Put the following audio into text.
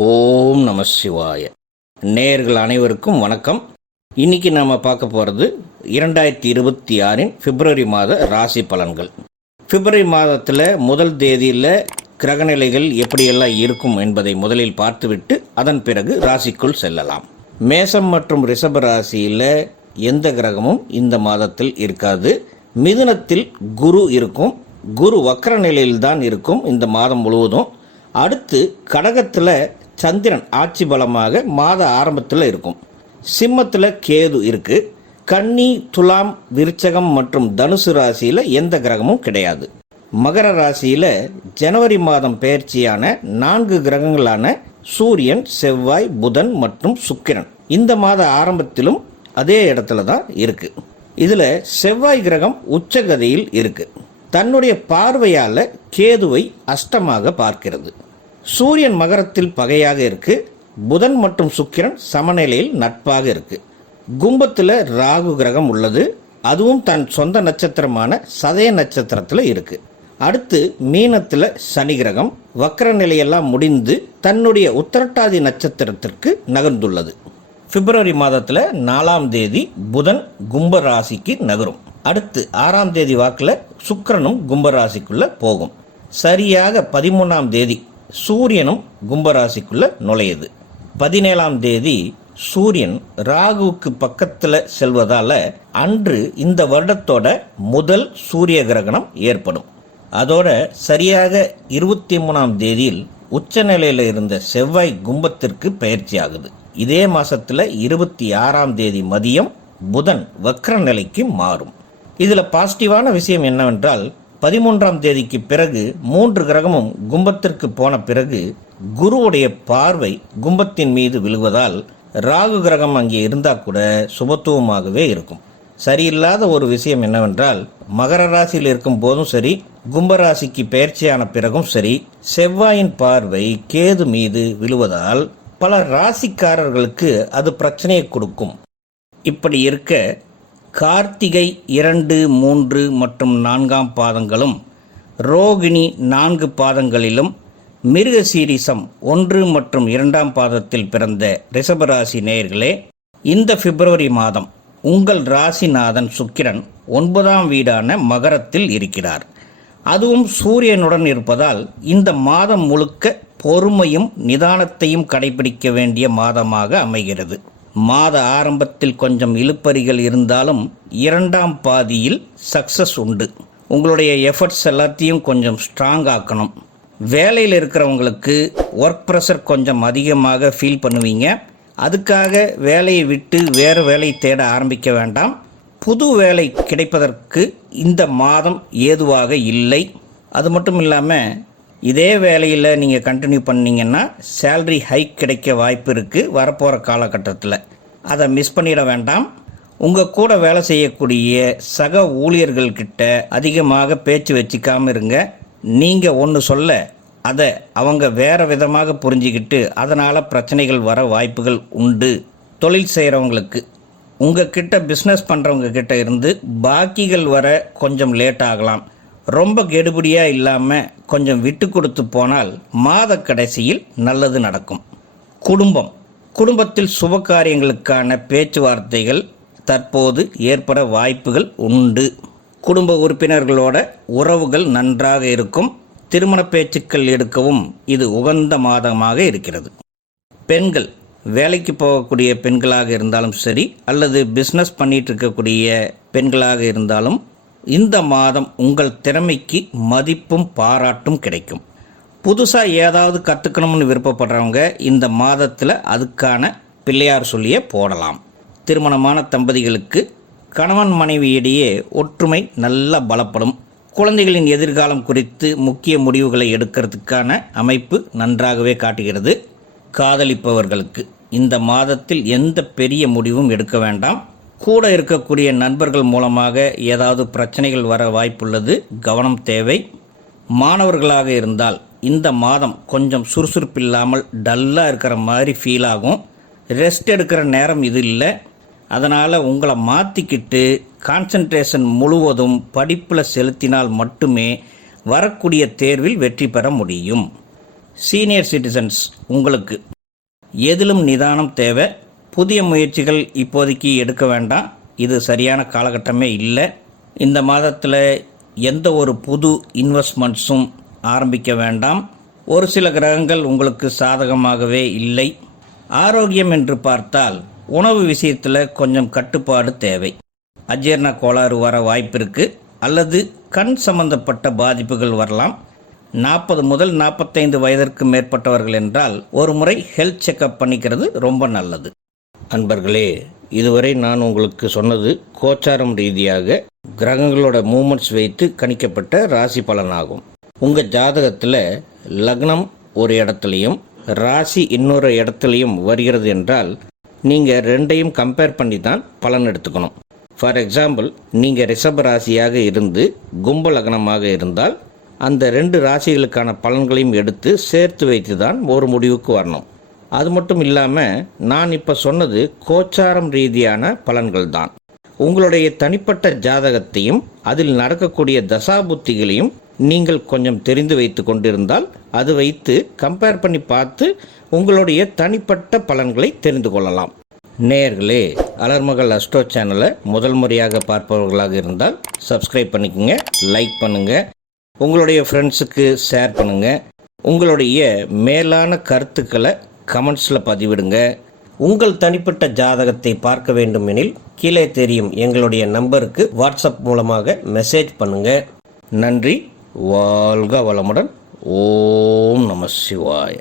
ஓம் நம சிவாய. நேயர்கள் அனைவருக்கும் வணக்கம். இன்னைக்கு நம்ம பார்க்க போகிறது இரண்டாயிரத்தி இருபத்தி ஆறின் பிப்ரவரி மாத ராசி பலன்கள். பிப்ரவரி மாதத்தில் முதல் தேதியில் கிரகநிலைகள் எப்படியெல்லாம் இருக்கும் என்பதை முதலில் பார்த்துவிட்டு அதன் பிறகு ராசிக்குள் செல்லலாம். மேசம் மற்றும் ரிஷப ராசியில் எந்த கிரகமும் இந்த மாதத்தில் இருக்காது. மிதுனத்தில் குரு இருக்கும். குரு வக்கர நிலையில்தான் இருக்கும் இந்த மாதம் முழுவதும். அடுத்து கடகத்தில் சந்திரன் ஆட்சி பலமாக மாத ஆரம்பத்தில் இருக்கும். சிம்மத்தில் கேது இருக்குது கன்னி துலாம் விருச்சகம் மற்றும் தனுசு ராசியில் எந்த கிரகமும் கிடையாது. மகர ராசியில் ஜனவரி மாதம் பெயர்ச்சியான நான்கு கிரகங்களான சூரியன் செவ்வாய் புதன் மற்றும் சுக்கிரன் இந்த மாத ஆரம்பத்திலும் அதே இடத்துல தான் இருக்குது இதில் செவ்வாய் கிரகம் உச்சகதியில் இருக்குது தன்னுடைய பார்வையால் கேதுவை அஷ்டமாக பார்க்கிறது. சூரியன் மகரத்தில் பகையாக இருக்கு. புதன் மற்றும் சுக்கிரன் சமநிலையில் நட்பாக இருக்கு. கும்பத்தில் ராகு கிரகம் உள்ளது. அதுவும் தன் சொந்த நட்சத்திரமான சதய நட்சத்திரத்தில் இருக்கு. அடுத்து மீனத்தில் சனி கிரகம். வக்கர நிலையெல்லாம் முடிந்து தன்னுடைய உத்தரட்டாதி நட்சத்திரத்திற்கு நகர்ந்துள்ளது. பிப்ரவரி மாதத்தில் நாலாம் தேதி புதன் கும்ப ராசிக்கு நகரும். அடுத்து ஆறாம் தேதி வாக்கில் சுக்கிரனும் கும்ப ராசிக்குள்ளே போகும். சரியாக பதிமூணாம் தேதி சூரியனும் கும்பராசிக்குள்ளே நுழையுது. பதினேழாம் தேதி சூரியன் ராகுவுக்கு பக்கத்தில் செல்வதால் அன்று இந்த வருடத்தோட முதல் சூரிய கிரகணம் ஏற்படும். அதோட சரியாக இருபத்தி மூணாம் தேதியில் உச்சநிலையில் இருந்த செவ்வாய் கும்பத்திற்கு பயிற்சி ஆகுது. இதே மாசத்துல இருபத்தி ஆறாம் தேதி மதியம் புதன் வக்ர நிலைக்கு மாறும். இதில் பாசிட்டிவான விஷயம் என்னவென்றால் பதிமூன்றாம் தேதிக்கு பிறகு மூன்று கிரகமும் கும்பத்திற்கு போன பிறகு குருவுடைய பார்வை கும்பத்தின் மீது விழுவதால் ராகு கிரகம் அங்கே இருந்தால் கூட சுபத்துவமாகவே இருக்கும். சரியில்லாத ஒரு விஷயம் என்னவென்றால் மகர ராசியில் இருக்கும் போதும் சரி கும்பராசிக்கு பயிற்சியான பிறகும் சரி செவ்வாயின் பார்வை கேது மீது விழுவதால் பல ராசிக்காரர்களுக்கு அது பிரச்சனையை கொடுக்கும். இப்படி இருக்க கார்த்திகை இரண்டு மூன்று மற்றும் நான்காம் பாதங்களும் ரோகிணி நான்கு பாதங்களிலும் மிருகசீரிசம் ஒன்று மற்றும் இரண்டாம் பாதத்தில் பிறந்த ரிஷபராசி நேயர்களே இந்த பிப்ரவரி மாதம் உங்கள் ராசிநாதன் சுக்கிரன் ஒன்பதாம் வீடான மகரத்தில் இருக்கிறார். அதுவும் சூரியனுடன் இருப்பதால் இந்த மாதம் முழுக்க பொறுமையும் நிதானத்தையும் கடைபிடிக்க வேண்டிய மாதமாக அமைகிறது. மாத ஆரம்பத்தில் கொஞ்சம் இழுப்பறிகள் இருந்தாலும் இரண்டாம் பாதியில் சக்ஸஸ் உண்டு. உங்களுடைய எஃபர்ட்ஸ் எல்லாத்தையும் கொஞ்சம் ஸ்ட்ராங் ஆக்கணும். வேலையில் இருக்கிறவங்களுக்கு ஒர்க் ப்ரெஷர் கொஞ்சம் அதிகமாக ஃபீல் பண்ணுவீங்க. அதுக்காக வேலையை விட்டு வேறு வேலை தேட ஆரம்பிக்க வேண்டாம். புது வேலை கிடைப்பதற்கு இந்த மாதம் ஏதுவாக இல்லை. அது மட்டும் இல்லாமல் இதே வேலையில் நீங்கள் கண்டினியூ பண்ணீங்கன்னா சேல்ரி ஹைக் கிடைக்க வாய்ப்பு இருக்குது வரப்போகிற காலகட்டத்தில். அதை மிஸ் பண்ணிட வேண்டாம். உங்கள் கூட வேலை செய்யக்கூடிய சக ஊழியர்கள்கிட்ட அதிகமாக பேச்சு வச்சுக்காமல் இருங்க. நீங்கள் ஒன்று சொல்ல அதை அவங்க வேறு விதமாக புரிஞ்சுக்கிட்டு அதனால் பிரச்சனைகள் வர வாய்ப்புகள் உண்டு. தொழில் செய்கிறவங்களுக்கு உங்கள் கிட்ட பிஸ்னஸ் பண்ணுறவங்க கிட்ட இருந்து பாக்கிகள் வர கொஞ்சம் லேட் ஆகலாம். ரொம்ப கெடுபடியாக இல்லாமல் கொஞ்சம் விட்டு கொடுத்து போனால் மாத கடைசியில் நல்லது நடக்கும். குடும்பம். குடும்பத்தில் சுப காரியங்களுக்கான பேச்சுவார்த்தைகள் தற்போது ஏற்பட வாய்ப்புகள் உண்டு. குடும்ப உறுப்பினர்களோட உறவுகள் நன்றாக இருக்கும். திருமண பேச்சுக்கள் எடுக்கவும் இது உகந்த மாதமாக இருக்கிறது. பெண்கள். வேலைக்கு போகக்கூடிய பெண்களாக இருந்தாலும் சரி அல்லது பிஸ்னஸ் பண்ணிட்டு இருக்கக்கூடிய பெண்களாக இருந்தாலும் இந்த மாதம் உங்கள் திறமைக்கு மதிப்பும் பாராட்டும் கிடைக்கும். புதுசாக ஏதாவது கற்றுக்கணும்னு விருப்பப்படுறவங்க இந்த மாதத்தில் அதுக்கான பிள்ளையார் சொல்லியே போடலாம். திருமணமான தம்பதிகளுக்கு கணவன் மனைவியிடையே ஒற்றுமை நல்லா பலப்படும். குழந்தைகளின் எதிர்காலம் குறித்து முக்கிய முடிவுகளை எடுக்கிறதுக்கான அமைப்பு நன்றாகவே காட்டுகிறது. காதலிப்பவர்களுக்கு இந்த மாதத்தில் எந்த பெரிய முடிவும் எடுக்க வேண்டாம். கூட இருக்கக்கூடிய நண்பர்கள் மூலமாக ஏதாவது பிரச்சனைகள் வர வாய்ப்புள்ளது கவனம் தேவை. மாணவர்களாக இருந்தால் இந்த மாதம் கொஞ்சம் சுறுசுறுப்பில்லாமல் டல்லாக இருக்கிற மாதிரி ஃபீல் ஆகும். ரெஸ்ட் எடுக்கிற நேரம் இது இல்லை. அதனால் உங்களை மாற்றிக்கிட்டு கான்சன்ட்ரேஷன் முழுவதும் படிப்பில் செலுத்தினால் மட்டுமே வரக்கூடிய தேர்வில் வெற்றி பெற முடியும். சீனியர் சிட்டிசன்ஸ் உங்களுக்கு எதிலும் நிதானம் தேவை. புதிய முயற்சிகள் இப்போதைக்கு எடுக்க வேண்டாம். இது சரியான காலகட்டமே இல்லை. இந்த மாதத்தில் எந்த ஒரு புது இன்வெஸ்ட்மெண்ட்ஸும் ஆரம்பிக்க வேண்டாம். ஒரு சில கிரகங்கள் உங்களுக்கு சாதகமாகவே இல்லை. ஆரோக்கியம் என்று பார்த்தால் உணவு விஷயத்தில் கொஞ்சம் கட்டுப்பாடு தேவை. அஜீர்ண கோளாறு வர வாய்ப்பிருக்கு அல்லது கண் சம்பந்தப்பட்ட பாதிப்புகள் வரலாம். நாற்பது முதல் நாற்பத்தைந்து வயதிற்கு மேற்பட்டவர்கள் என்றால் ஒரு முறை ஹெல்த் செக்கப் பண்ணிக்கிறது ரொம்ப நல்லது. அன்பர்களே இதுவரை நான் உங்களுக்கு சொன்னது கோச்சாரம் ரீதியாக கிரகங்களோட மூமெண்ட்ஸ் வைத்து கணிக்கப்பட்ட ராசி பலனாகும். உங்கள் ஜாதகத்தில் லக்னம் ஒரு இடத்துலையும் ராசி இன்னொரு இடத்துலையும் வருகிறது என்றால் நீங்கள் ரெண்டையும் கம்பேர் பண்ணி தான் பலன் எடுத்துக்கணும். ஃபார் எக்ஸாம்பிள் நீங்கள் ரிஷப ராசியாக இருந்து கும்ப லக்னமாக இருந்தால் அந்த ரெண்டு ராசிகளுக்கான பலன்களையும் எடுத்து சேர்த்து வைத்து தான் ஒரு முடிவுக்கு வரணும். அது மட்டும் இல்லாமல் நான் இப்போ சொன்னது கோச்சாரம் ரீதியான பலன்கள் தான் உங்களுடைய தனிப்பட்ட ஜாதகத்தையும் அதில் நடக்கக்கூடிய தசாபுத்திகளையும் நீங்கள் கொஞ்சம் தெரிந்து வைத்து கொண்டிருந்தால் அது வைத்து கம்பேர் பண்ணி பார்த்து உங்களுடைய தனிப்பட்ட பலன்களை தெரிந்து கொள்ளலாம். நேர்களே அலர்மகள் அஸ்டோ சேனலை முதல் முறையாக பார்ப்பவர்களாக இருந்தால் சப்ஸ்கிரைப் பண்ணிக்கோங்க லைக் பண்ணுங்கள் உங்களுடைய ஃப்ரெண்ட்ஸுக்கு ஷேர் பண்ணுங்கள் உங்களுடைய மேலான கருத்துக்களை கமெண்ட்ஸில் பதிவிடுங்க. உங்கள் தனிப்பட்ட ஜாதகத்தை பார்க்க வேண்டும் எனில் கீழே தெரியும் எங்களுடைய நம்பருக்கு வாட்ஸ்அப் மூலமாக மெசேஜ் பண்ணுங்கள் நன்றி. வாழ்க வளமுடன். ஓம் நம சிவாய.